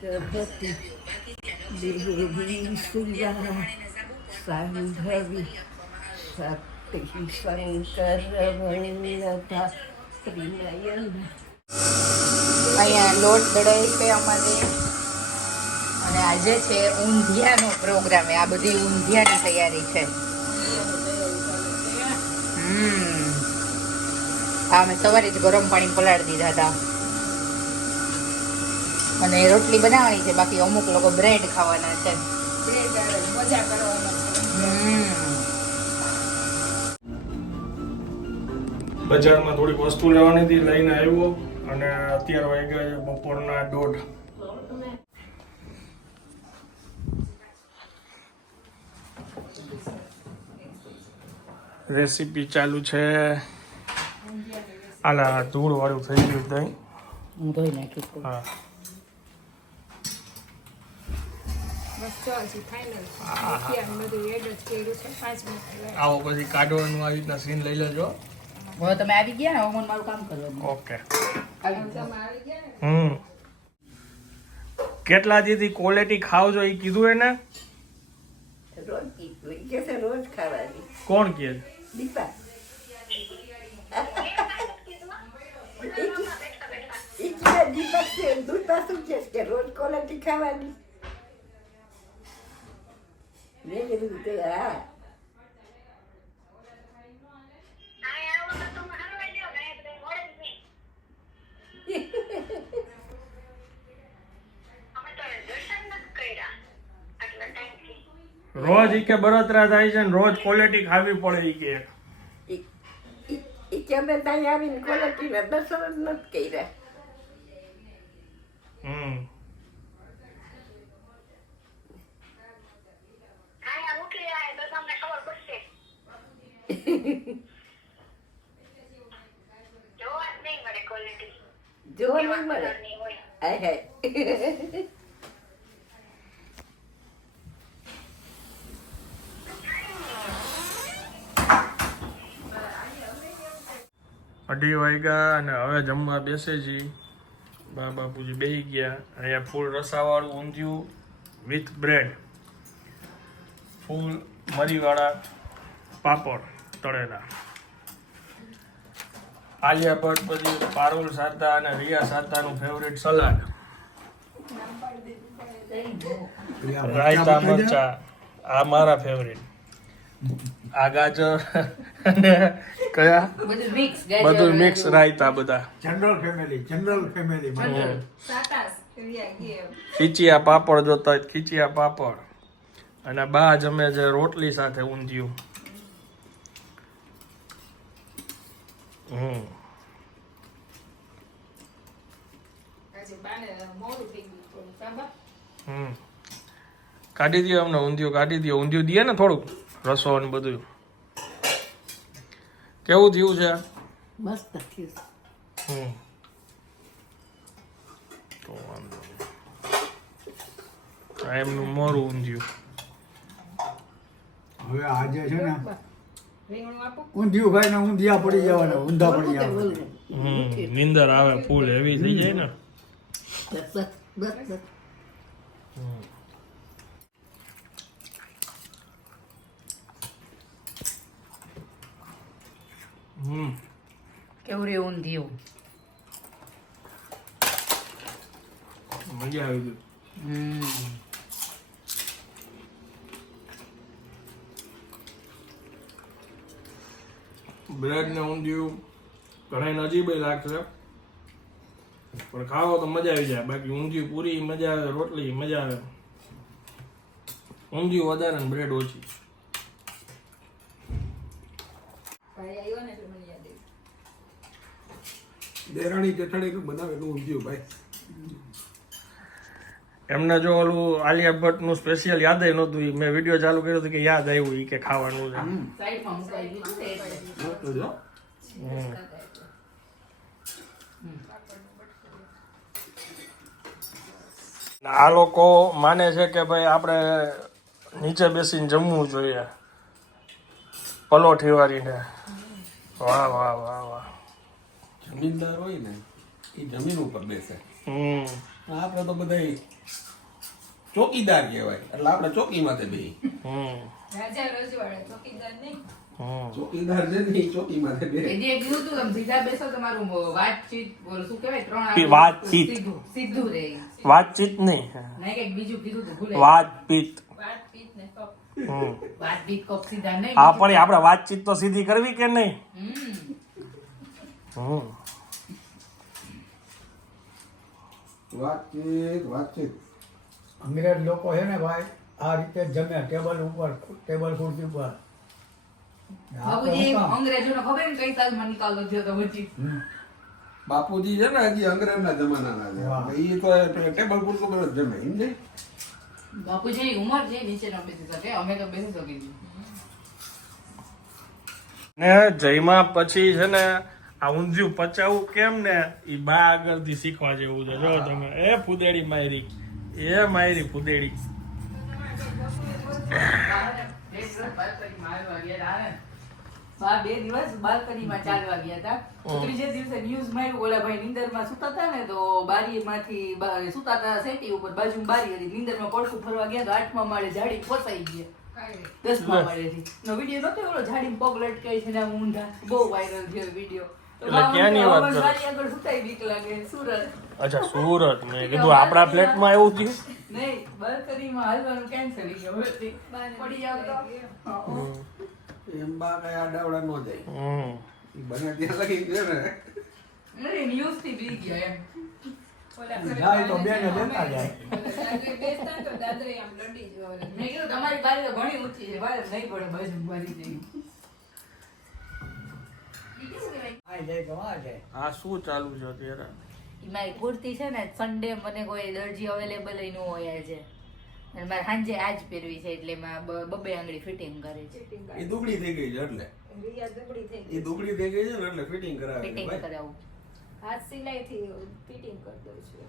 ભગવતી દેવી સુરા સાંભવી શક્તિ શંકર વલ્લભા ત્રિનયન. અહીંયા લોટ દળાય છે અમારે અને આજે છે ઊંધિયાનો પ્રોગ્રામ. આ બધી ઊંધિયાની તૈયારી છે. હા, મેં સવારે જ ગરમ પાણી પલાળી દીધા હતા અને રોટલી બનાવવાની છે. બાકી અમુક લોકો બ્રેડ ખાવાના છે. મજા કરવાના. બજારમાં થોડીક વસ્તુ લેવાની હતી, લઈને આવ્યો અને અત્યારે વાગ્યા છે બપોરના 1:30. રેસીપી ચાલુ છે. આલા ધૂળ વાળું થઈ ગયું દહીં. હું ધોઈ નાખ્યું. હા, આવો પછી કાઢવાનું આવી રીતના સીન લઈ લેજો. હવે તમે આવી ગયા ને, હવે મને મારું કામ કરવાનું. ઓકે. કેટલા દીથી ક્વોલિટી ખાવ છો એ કીધું એને? રોજ કીધું એ કે છે રોજ ખાવાની. કોણ કહે? દીપા દીપા છે દીપા શું કે રોજ ક્વોલિટી ખાવાની. મેં કીધું કે હા રોજ ઈ કે બળતરા થાય છે ને રોજ ક્વોલિટી ખાવી પડે ઈ કે. એ કે અમે ત્યાં આવીને ક્વોલિટીના દર્શન જ નથી કર્યા. જોવા નહીં મળે. હાય હાય. અઢી વાગ્યા અને હવે જમવા બેસે છે. બાપુજી બેસી ગયા. અહીંયા ફૂલ રસાવાળું ઊંધિયું વિથ બ્રેડ, ફૂલ મરીવાળા પાપડ તળેલા. આલિયા ભટ્ટ પછી પારુલ સાતા અને રિયા સાતાનું ફેવરેટ સલાડ, રાયતા મરચા આ મારા ફેવરેટ, આ ગાજર અને કયા બધું મિક્સ રાયતા બધા. જનરલ ફેમિલી ખીચિયા પાપડ જોતા હોય ખીચિયા પાપડ અને બા જમે છે રોટલી સાથે ઊંધિયું. કાઢી દો અમને ઊંધિયું, કાઢી દો ઊંધિયું દે ને થોડુંક રસો ને બધું. કેવું થયું છે? મસ્ત થયું. તો વાંધો એમનું મોરું ઊંધિયું. હવે આજે છે ને ઊંધિયું ખાઈને ઊંધિયા પડી જવાના, ઊંધા પડી જવાના. નીંદર આવે ફૂલ હેવી થઈ જાય ને. કેવું રે ઊંધિયું? મજા આવી ગઈ. બ્રેડ ને ઊંધિયું ઘણા નજીબ લાગશે પણ ખાવો તો મજા આવી જાય. બાકી ઊંધિયું પૂરી મજા આવે, રોટલી મજા આવે, ઊંધિયું વધારે ને બ્રેડ ઓછી. દેરાણી જેઠાણી બનાવેલું ઊંધિયું ભાઈ. એમને જો ઓલું આલિયા ભટ્ટ નું સ્પેશિયલ યાદ નહોતું. મેં વિડીયો ચાલુ કર્યો હતો કે યાદ આવ્યું કે ખાવાનું છે. આ લોકો માને છે કે ભાઈ આપણે નીચે બેસીને જમવું જોઈએ પલોઠી વાળીને. વાહ વાહ વાહ વાહ. જમીનદાર હોય ને એ જમીન ઉપર બેસે. આપણે તો બધા ચોકીદાર કહેવાય એટલે આપણે ચોકીમાં બે રાજા રજવાડા ચોકીદાર નહીં. ચોકીદાર છે ને ઈ ચોકીમાં બે એ જે કીધું તું તમે સીધા બેસો તમારું વાતચીત શું કહેવાય ત્રણ પી- વાતચીત. સીધું રહે. વાતચીત નહીં, નહીં કંઈક બીજું કીધું તું ભૂલે. વાતપીત. વાતચીત ને કપ. હમ. વાતચીત કપ સીધા નહીં. આ પણ આપણે વાતચીત તો સીધી કરવી કે નહીં? હમ. વાતચીત અંગ્રેજ લોકો છે ને ભાઈ આ રીતે જ જમે ટેબલ ઉપર ટેબલ ખુરશી ઉપર. બાપુજી અંગ્રેજોને ખબર ને કઈ સાલમાં નિકાલો થયો તો પછી. બાપુજી છે ને હજી અંગ્રેજના જમાનાના છે વાહ. ઈ તો ટેબલ કુર્સી પર જ જમે સમજે બાપુજીની ઉંમર છે નીચે ન બેસી શકે અમે તો બેસી શકીએ. ને જયમાં પછી છે ને આ ઊંધિયું પચાવવું કેમ ને એ બા આગળથી શીખવા જેવું છે. જો તમે એ ફુદેડી માયરી, એ માયરી ફુદેડી. બા 2 દિવસ બાલ્કનીમાં ચાલવા ગયા હતા. ત્રીજે દિવસે ન્યૂઝ માં ઓલા ભાઈ નીંદરમાં સુતા હતા ને તો બારીમાંથી સુતા હતા સેટી ઉપર બાજુમાં બારી હતી. નીંદરમાં પડખું ફરવા ગયા તો 8મા માળે ઝાડી ફસાઈ ગયા. 10મા માળેથી નો વિડીયો નતો ઓલો ઝાડી પગ લટકાઈ છે ને આમ ઊંધા બહુ વાયરલ થયો વિડીયો. એટલે ક્યાંની વાત કરો? બારી આગળ સુતાઈ બીક લાગે. સુરત અચ્છા સુરત. મેં કીધું આપણા ફ્લેટમાં એવું થયું. નહીં બાલ્કનીમાં હાલવાનું કેન્સલ થઈ ગયું. પડી જાવ તો એમ બા કઈ આડાવડા ન જાય હમ. ઈ બને ત્યાં લગી છે ને અરે ન્યૂઝ થી બી ગયા એમ. જાય તો બેને લેતા જાય. મેં કીધું તમારી બારી તો ઘણી ઊંચી છે બારે નહીં પડે બાજુ બારી નહીં. આ જાય તો આ જાય. આ શું ચાલુ છે અત્યારે? ઈ મારી કુર્તી છે ને સન્ડે મને કોઈ દરજી અવેલેબલ ન હોય છે અને મારે સાંજે આજ પહેરવી છે એટલે એમાં બબે આંગળી ફિટિંગ કરે છે. એ દુબળી થઈ ગઈ છે એટલે એ દુબળી થઈ ગઈ છે ને એટલે ફિટિંગ કરાવે છે ફિટિંગ ભાઈ. કરાવું. હાથ સિલાઈથી ફિટિંગ કરી દઉં છું.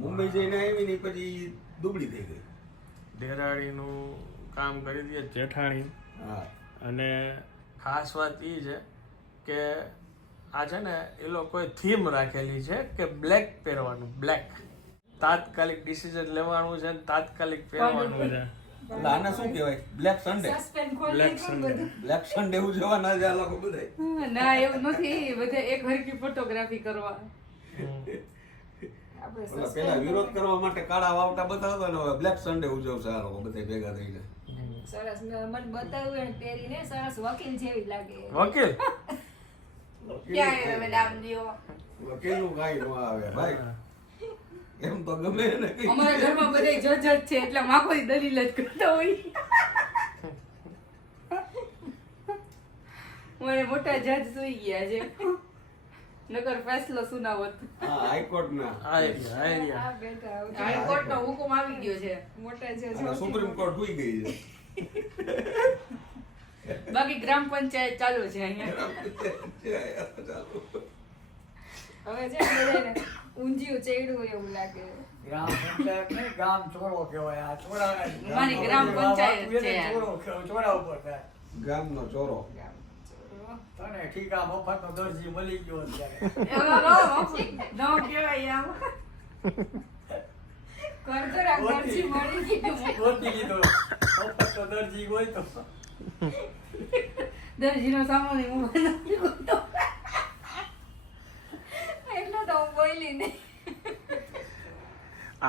મુંબઈ જઈને આવી ને પછી દુબળી થઈ ગઈ. દેરાણીનું કામ કરી દે જેઠાણી. હા અને ખાસ વાત એ છે કે આ છે ને એ લોકોએ થીમ રાખેલી છે કે બ્લેક પહેરવાનું. બ્લેક તાત્કાલિક ડિસિઝન લેવાનું છે ને તાત્કાલિક પહેરવાનું છે. એટલે આને શું કહેવાય black Sunday black Sunday. Black Sunday ઉજવવાના છે આ લોકો બધા. ના એવું નથી બધે એક હરકી ફોટોગ્રાફી કરવા. ઓલા પેલા વિરોધ કરવા માટે કાળા વાવટા બતાવતા ને હવે બ્લેક સન્ડે ઉજવશે આ લોકો બધા ભેગા થઈને. સરસ મને બતાવ્યું એને પહેરીને સરસ વકીલ જેવી લાગે. વકીલ ક્યાં એ તમે નામ દ્યો? વકીલનું કાંઈ ન આવે ભાઈ. એમ તો ગમે ને કઈ. અમારા ઘરમાં બધા જજ જ છે એટલે આખો દી દલીલ જ કરતા હોય. મને મોટા જજ સુઈ ગયા છે નકર ફેસલો સુનાવત. હા હાઈકોર્ટના આ બેટા હાઈકોર્ટ નો હુકમ આવી ગયો છે. મોટા છે અને સુપ્રીમ કોર્ટ હોઈ ગઈ છે. બાકી ગ્રામ પંચાયત ચાલુ છે અહીંયા. ચાલો. હવે છે ને બધાને ઊંધિયું ચડ્યું એવું લાગે. ગ્રામ પંચાયત નહીં ગામ ચોરો કહેવાય. આ ચોરા અમારી ગ્રામ પંચાયત છે. ચોરો ચોરા ઉપર થાય. ગામનો ચોરો. તને ઠીકા મફતનો દરજી મળી ગયો અત્યારે. ન કહેવાય આમ. કરકરા ગરજી મળી ગયું. ગોતી લીધો મફતનો દરજી હોય તો દરજીનો સામાન હું નથી કરતો. એટલો તો હું બોલી નહીં.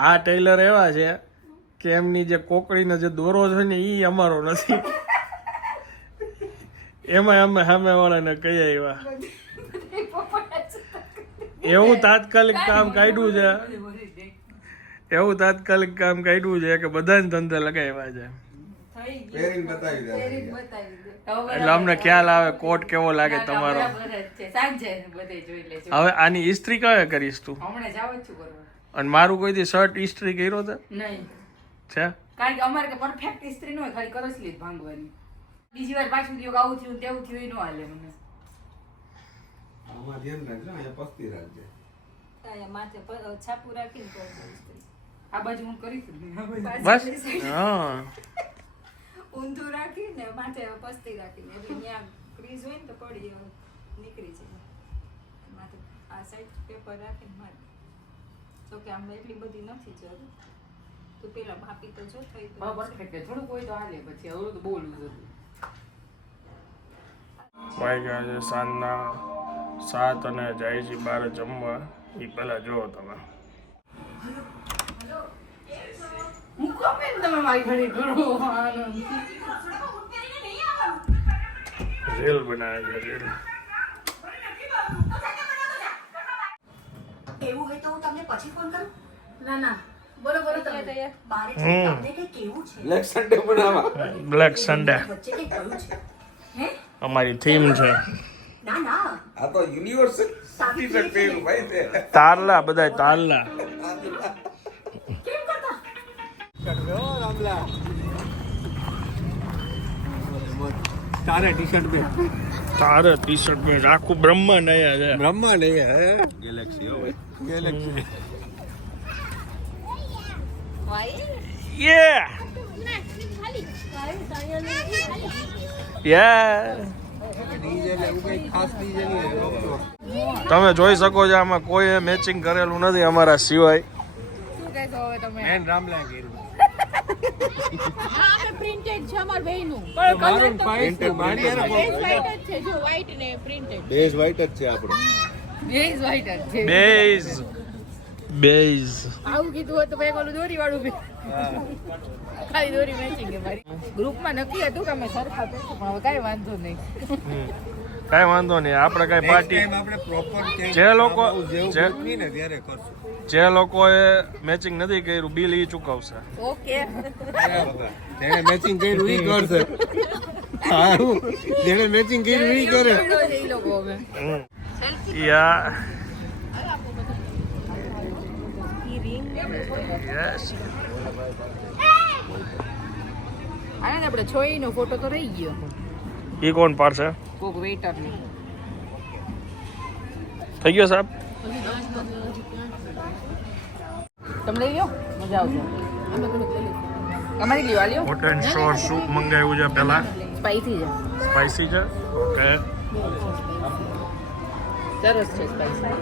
આ ટેલર એવા છે કે એમની જે કોકડીનો જે દોરો છે ને એ અમારો નથી. એમાં અમે સામે વાળાને કહી આવ્યા એવું તાત્કાલિક કામ કાઢ્યું છે. એવું તાત્કાલિક કામ કાઢ્યું છે કે બધાને ધંધે લગાવ્યા છે. પહેરીને બતાવી દે. પહેરીને બતાવી દે. એટલે અમને ખ્યાલ આવે કોટ કેવો લાગે તમારો. બરાબર જ છે. સાંજે બધે જોઈ લેજો. હવે આની ઇસ્ત્રી કયો કરીશ તું? હમણાં જાવ જ છું કરવા. અને મારું કોઈ દી શર્ટ ઇસ્ત્રી કર્યો તો નહીં છે? કારણ કે અમારે કે પરફેક્ટ ઇસ્ત્રી ન હોય ખાલી કરસલી જ ભાંગવાની. બીજી વાર પાછું થયું કે આવું થયું તેવું થયું એ ન હાલે મને. આમાં ધ્યાન રાખજો અહીંયા પસ્તી રાખજે. અહીંયા માથે છાપું રાખીને કરી દઈશ. આ બાજુ હું કરીશ જ નહીં. આ બાજુ. બસ હા. ઊંધું રાખીને માથે પસ્તી રાખીને એટલે ત્યાં ક્રીઝ હોય ને તો પડી નીકળી જાય. માથે આ સાઈડ પેપર રાખીને મારે જો કે આમ એટલી બધી નથી જરૂર. તું પેલા ભાપી તો જો થઈ તો પરફેક્ટ છે. થોડુંક હોય તો હાલે, પછી હવે તો બોલવું હતું. વાગ્યા છે સાંજના 7 અને જાય છે બહાર જમવા. એ પહેલા જુઓ તમે. હું ગમે ને તમે મારી ઘરે કરો આનંદ. રીલ બનાવે છે રીલ. કેવું હોય તો હું તમને પછી ફોન કરું. ના ના, બોલો બોલો તમે. બારે જઈને તમને કઈ કેવું છે? બ્લેક સન્ડે બનાવવા. બ્લેક સન્ડે વચ્ચે કઈ કહ્યું છે? અમારી થીમ છે. ના ના, આ તો યુનિવર્સિટી ટી-શર્ટ પહેર્યું ભાઈ તે. તારલા બધાય તારલા. તારે ટી શર્ટ પે તારે ટી શર્ટ में આખું બ્રહ્માંડ આયા છે. બ્રહ્માંડ હે ગેલેક્સી હો ભાઈ. Galaxy Yeah. Yeah. તમે જોઈ શકો છો આમાં કોઈ મેચિંગ કરેલું નથી અમારા સિવાય. શું કહેશો હવે તમે? મેન રામલા ગીરું આ પ્રિન્ટેડ છે અમાર બેયનું. મારું પાઇન્ટ મારી યાર બેઝ વ્હાઈટ જ છે, જો વ્હાઈટ ને પ્રિન્ટેડ. બેઝ વ્હાઈટ જ છે આપણો. બેઝ વ્હાઈટ જ છે. બેઝ આવું કીધું હોત તો ભાઈ ઓલું દોરી વાળું બી. ખાલી દોરી મેચિંગ કે મારી. ગ્રુપમાં નક્કી હતું કે અમે સરખા પહેરશું, પણ હવે કાંઈ વાંધો નહીં. કાંઈ વાંધો નહીં. આપણે કાંઈ પાર્ટી આપણે પ્રોપર જે લોકો જે- નહીં ને ત્યારે કરશું જે લોકોએ મેચિંગ નથી કર્યું બિલ ઈ ચૂકવશે. ઓકે. જેને મેચિંગ કર્યું ઈ કરશે સારું જેને મેચિંગ કર્યું ઈ કરે એ લોકો હવે. યા યસ. આને આપણે છોઈનો ફોટો તો રહી ગયો. ઈ કોણ પાડશે? કોક વેઇટરની. થઈ ગયો સાહેબ? તમે લઈ લો, મજા આવશે. અમારી લ્યો, આ લ્યો. હોટ એન્ડ શોર સૂપ મંગાવ્યું છે પહેલા. સ્પાઈસી છે. સ્પાઈસી છે. ઓકે. સરસ છે સ્પાઈસી.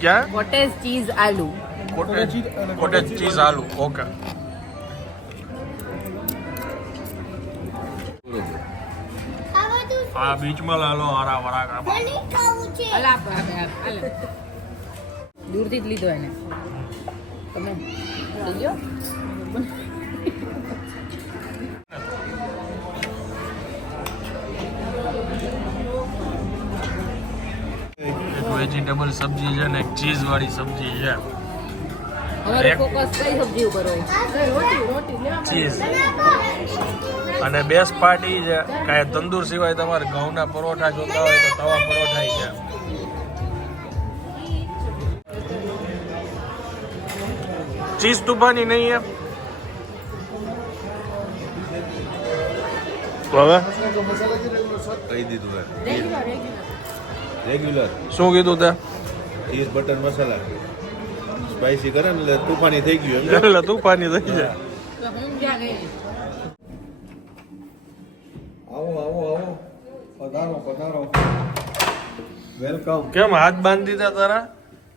ક્યાં? કોટેજ ચીઝ આલુ. કોટેજ ચીઝ આલુ. ઓકે. આ બીચમાં લાલો હરા વરા કાપા. અલા આલે. દૂરથી જ લીધો એને. તમે લઈ લો. વેજીટેબલ સબ્જી છે ને એક ચીઝ વાળી સબ્જી છે. અમારો ફોકસ કઈ સબ્જી ઉપર હોય? ચીઝ. અને બેસ્ટ પાર્ટ ઈ છે કે તંદૂર સિવાય તમારે ઘઉંના પરોઠા જોતા હોય તો તવા પરોઠા ય છે. ચીઝ તૂફાની નહીં એમ તો હવે કહી દીધું હે. રેગ્યુલર શું કીધું તે? ચીઝ બટર મસાલા સ્પાઈસી કરે ને એટલે તૂફાની થઈ ગયું એમ. એટલે તૂફાની થઈ જાય. આવો આવો આવો પધારો પધારો વેલકમ. કેમ હાથ બાંધી દીધા તારા?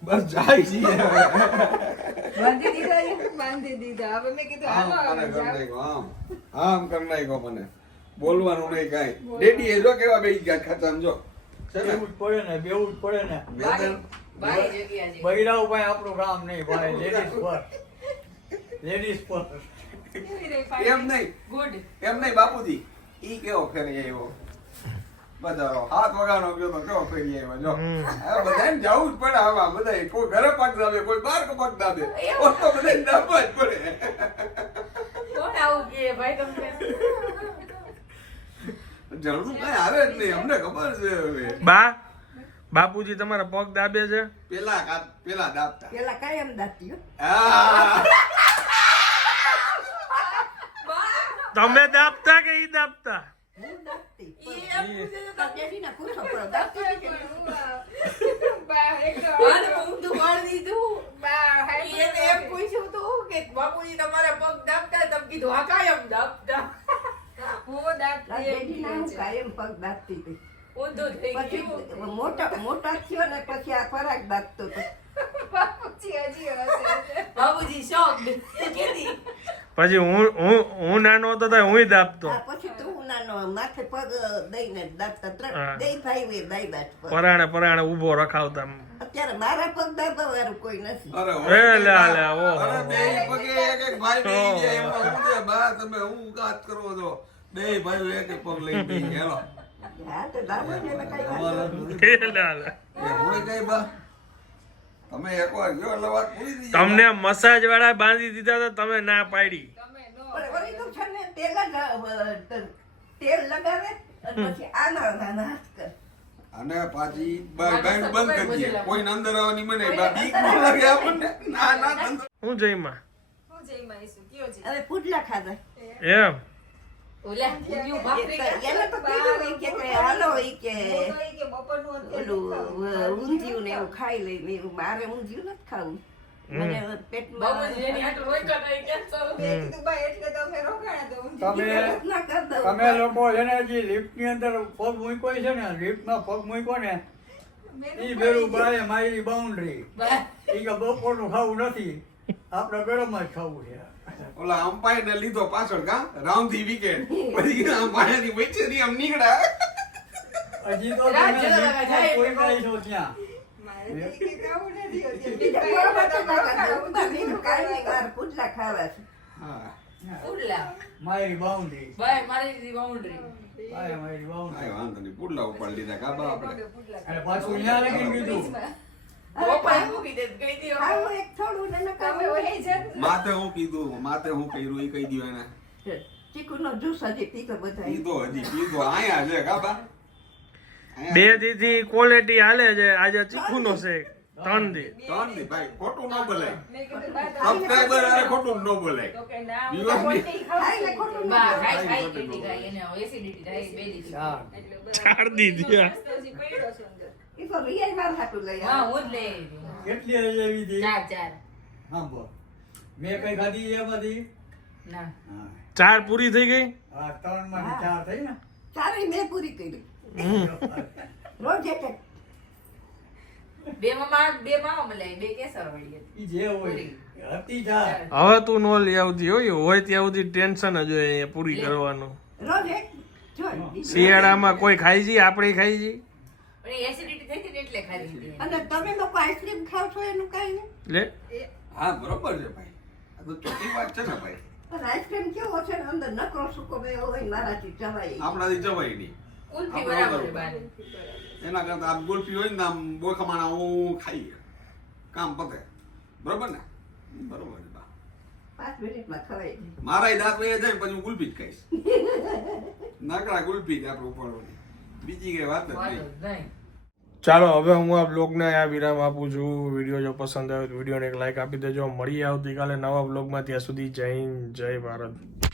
બસ જાય છીએ બાંધી દીધા છે, બાંધી દીધા. હવે મેં કીધું આમ હાલો મને હવે કરી જાઓ. નાખ્યો આમ કરી નાખ્યો મને બોલવાનું નહીં કાંઈ. ડેડી એ જો કેવા બેસી ગયા ખાતામાં જો છે ને બેવું જ પડે ને બેવું જ પડે ને વેતન બારી જગ્યા છે. બૈરાઓ પાસે આપણું કામ નહીં ભાઈ લેડીઝ પર એમ નહીં ગુડ. એમ નહીં બાપુજી ઈ કેવો ફેરી આવ્યો બધારો હાથ વગાડો ગયો તો કેવો ફેરી આવ્યો જો હવે બધાને જવું જ પડે હવે બધા કોઈ ઘરે પગ દાબે કોઈ બહાર પગ દાબે ઓર તો બધાને દાબવા જ પડે કોણ આવું કે ભાઈ તમને? જરૂર કઈ આવે જ નહીં અમને ખબર છે હવે બા બાપુજી તમારા પગ દાબે છે? પેલા દાબતા પેલા કાયમ દાતી હો. હા તમે દાબતા કે ઈ દાબતા? હું દાતી. ઈ એમ પૂછે તો બેટીને પૂછો પડો દાતી હોય કે નહીં? બા, એક તો બાને ઊંધું વાળી દીધું. બા, ઈ એને એમ પૂછ્યું તું કે બાપુજી તમારા પગ દાબતા? તમે કીધું હા કાયમ દાબતા. હું દાંત આ એક બેબીના હું છે. કાયમ પગ દાબતી હતી. ઊંધું થઈ ગયું. પછી મોટા થયો ને પછી આ ફરાક દાબતો હતો. બાપુજી હજી હશે. બાબુજી shocked. કેદી? પછી હું નાનો હતો તો હું દાબતો આ પછી તું નાનો માથે પગ દઈને દાબતા હા. બે ભાઈ દાઈ પગ. પરાણે ઊભો રખાવતા અત્યારે મારા પગ દાબવા વાળું કોઈ નથી. અરે એ લે લે ઓહો અરે બે પગે એક એક ભાઈ બેહી જાય એમાં હું છે બા તમે હું વાત કરો છો બે ભાઈ એક એક પગ લઈ બેહી હેલો હા તો દાબો ને એટલે કાંઈ વાંધો અમારા નથી. એ લે લે એ હોય કઈ બા તમે એકવાર ગયો એટલે વાત પૂરી થઈ તમને મસાજ વાળા બાંધી દીધા તો તમે ના પાડી પણ વળી તો છે ને તેલ લગાવે અને પછી આના હાથ કરે. અને પાછી બેન બંધ કરી દે કોઈને અંદર આવવાની મને બીક ન લાગે આપણને ના ના ધંધો હું જઈમાં હું જઈમાં આવીશું. કયો જી? હવે પુડલા ખાધા. એમ ઓલા ઊંધિયું ભાખરી એને તો કીધું ઈ કે હાલો ઈ કે હું તો ઈ કે બપોરનું અત્યારે ઓલું ઊંધિયું ને એવું ખાઈ લઈ. મારે ઊંધિયું નથી ખાવું. મને પેટમાં બાબુજી એની હાટુ રોક્યો તો એ cancel. મેં કીધું બા એટલે તો અમે રોકાણા તો ઊંધિયું. તમે ના કર દઉં. તમે લોકો છે ને હજી લિફ્ટની અંદર પગ મૂક્યો છે ને લિફ્ટમાં પગ મૂક્યો ને ઈ બેરું બાએ મારી બાઉન્ડ્રી બા- ઈ કે બપોરનું ખાવું નથી આપણે ગરમ જ ખાવું છે ઓલા અમ્પાયર ને લીધો પાછળ કા રાઉન્ડ થી વિકેટ પછી અમ્પાયર ની વચ્ચે થી આમ નીકળ્યા હજી તો રાત તમે જરા લિફ્ટમાં કોઈ કાંઈ છો ત્યાં મારે તો ઈ કે ખાવું નથી અત્યારે. બીજા બરોબર તો ના કર દઉં. બીજું કાંઈ નહીં, મારે પુડલા ખાવા છે. હા પુડલા. મારી બાઉન્ડ્રી બાય મારી દીધી boundary. બાએ મારી બાઉન્ડ્રી કાંઈ વાંધો નહીં પુડલા ઉપાડી લીધા કા બા આપણે અને પાછું અહીંયા લગીને કીધું પપ્પાએ મૂકી દે કહી દ્યો. ખાવું એક થોડું ને ન તમે ખાવું. ઓલી જાત માથે હું કીધું માથે હું કર્યું એ કહી દઉં એને ચીકુનો જ્યુસ હજી પીતો બધા. પીધો હજી પીધો આયા છે કા બા બે દીથી ક્વોલિટી હાલે છે આજે ચીકુનો છે 3 દી ત્રણ દી ભાઈ ખોટું ન બોલાય મેં કીધું બા તારી સબસ્ક્રાઇબર આરે ખોટું ન બોલાય તો કે ના હું દિવસની- ખોટી ખાઉં ખાઈ લે છું. ખોટું ન બા બોલાય. ખાઈ ખાઈ કેટલી ખાઈ એને એસિડિટી થાય બે દિવસ. એટલે બરાબર. 4 દી થયા. નાસ્તો હજી પડ્યો છે અંદર. ઈ તો રિયલ માર હાટું લઈ હા આવે. હું જ લઈ આવી. કેટલી એવી હતી ચાર હા બોલ મેં કઈ ખાધી એમાંથી ના હા 4 પૂરી થઈ ગઈ આ 3 માંથી 4 થઈ ને ચારેય મેં પૂરી કરી. રોજ એક એક. બે માવા મલાઈ બે કેસર વાળી હતી. ઈ જે હોય હતી 4 હવે તું નો લઈ આવતી હોય ત્યાં સુધી ટેન્શન જ હોય અહીંયા પૂરી કરવાનું રોજ એક. જો, શિયાળામાં કોઈ ખાઈ જી આપણે ખાઈ જી પણ એ એસિડિટી થઈ હતી ને એટલે ખાધી હતી. અને તમે લોકો આઈસ્ક્રીમ ખાવ છો એનું કાંઈ નહીં. લે હા બરોબર છે ભાઈ આ તો ચોખ્ખી વાત છે ને ભાઈ પણ આઈસ્ક્રીમ કેવો છે ને અંદર નકરો સૂકો બેવો હોય મારાથી જવાય. આપણાથી જવાય નહીં કુલ્ફી આપણે બરાબર છે બરાબર. બારે. એના કરતા આમ ગુલ્ફી હોય ને આમ બોખમાણા હું ખાઈ કામ પતે બરોબર ને બરોબર છે બા 5 મિનિટમાં ખવાય જાય. મારા દાંત વહી જાય ને પછી હું ગુલ્ફી જ ખાઈશ નાકડા ગુલ્ફી જ આપણે ઉપાડવાની બીજી કઈ વાત જ વાંધો નહીં જ નહીં. ચાલો હવે હું આ બ્લોગને આ વિરામ આપું છું વિડીયો જો પસંદ આવે તો વિડીયોને એક લાઈક આપી દેજો મળીએ આવતીકાલે નવા બ્લોગમાં ત્યાં સુધી જય હિન્દ જય ભારત